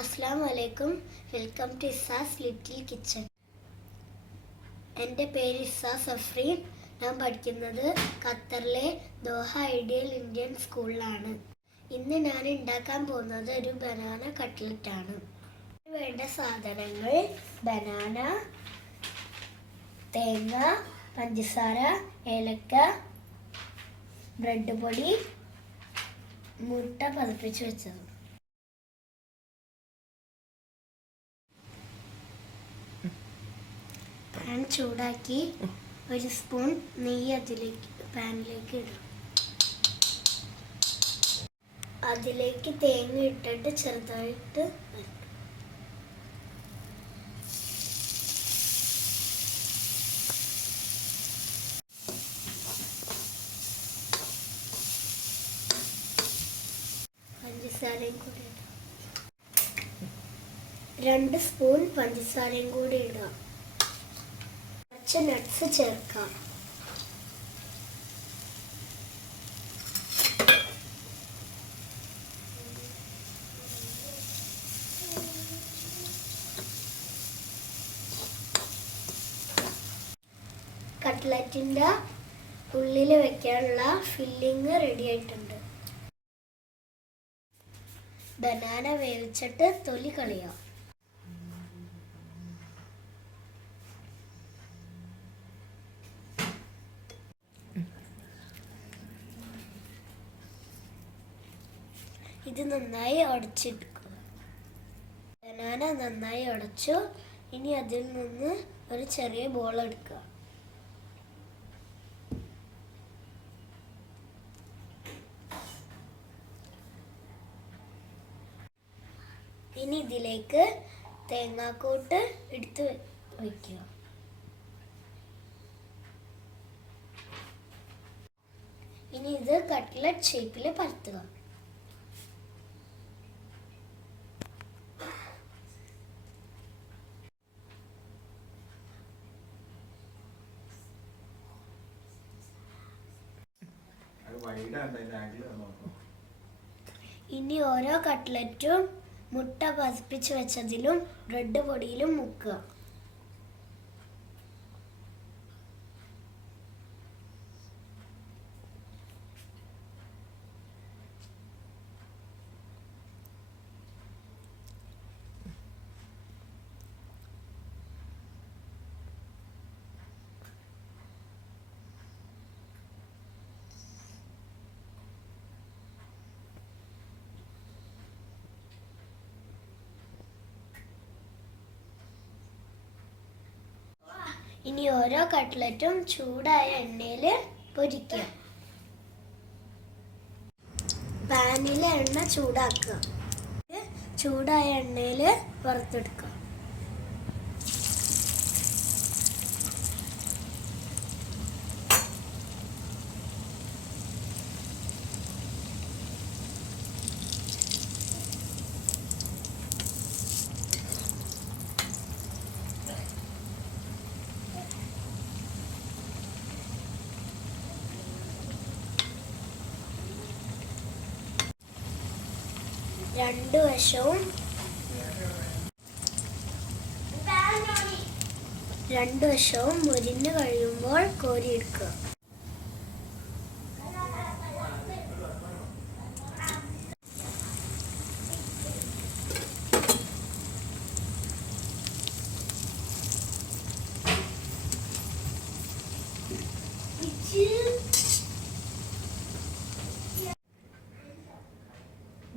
അസ്സലാമു അലൈക്കും. Welcome to Isa's little kitchen. എൻ്റെ പേര് ഇസാ സഫ്രീൻ. ഞാൻ പഠിക്കുന്നത് ഖത്തറിലെ ദോഹ ഐഡിയൽ ഇന്ത്യൻ സ്കൂളിലാണ്. ഇന്ന് ഞാൻ ഉണ്ടാക്കാൻ പോകുന്നത് ഒരു ബനാന കട്ട്ലറ്റ് ആണ്. വേണ്ട സാധനങ്ങൾ: ബനാന, തേങ്ങ, പഞ്ചസാര, ഏലക്ക, ബ്രെഡ് പൊടി, മുട്ട പതപ്പിച്ച് വെച്ചത്. പാൻ ചൂടാക്കി ഒരു സ്പൂൺ നെയ്യ് പാനിലേക്ക് ഇടും. അതിലേക്ക് തേങ്ങ ഇട്ടിട്ട് ചെറുതായിട്ട് പഞ്ചസാരയും കൂടി ഇടാം. 2 സ്പൂൺ പഞ്ചസാരയും കൂടി ഇടാം. കുറച്ച് നട്ട്സ് ചേർക്കാം. കട്ട്ലറ്റിൻ്റെ ഉള്ളിൽ വെക്കാനുള്ള ഫില്ലിങ് റെഡി ആയിട്ടുണ്ട്. ബനാന വേവിച്ചിട്ട് തൊലി കളയാം. ഇത് നന്നായി ഉടച്ചെടുക്കുക. ബനാന നന്നായി ഉടച്ചു. ഇനി അതിൽ നിന്ന് ഒരു ചെറിയ ബോൾ എടുക്കുക. ഇനി ഇതിലേക്ക് തേങ്ങാക്കൂട്ട് എടുത്ത് വയ്ക്കുക. ഇനി ഇത് കട്ട്ലറ്റ് ഷേപ്പിൽ പരത്തുക. ഇനി ഓരോ കട്ട്ലറ്റും മുട്ട പതിപ്പിച്ച് വെച്ചതിലും ബ്രെഡ് പൊടിയിലും മുക്കുക. ഇനി ഓരോ കട്ട്ലറ്റും ചൂടായ എണ്ണയിൽ പൊരിക്കുക. പാനിൽ എണ്ണ ചൂടാക്കുക. ചൂടായ എണ്ണയിൽ വറുത്തെടുക്കുക. രണ്ടു വശവും മുരിഞ്ഞു കഴിയുമ്പോൾ കോരിയെടുക്കുക.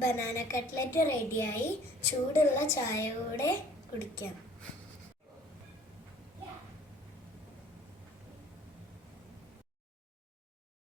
ബനാന കട്ട്ലറ്റ് റെഡിയായി. ചൂടുള്ള ചായ കൂടെ കുടിക്കാം.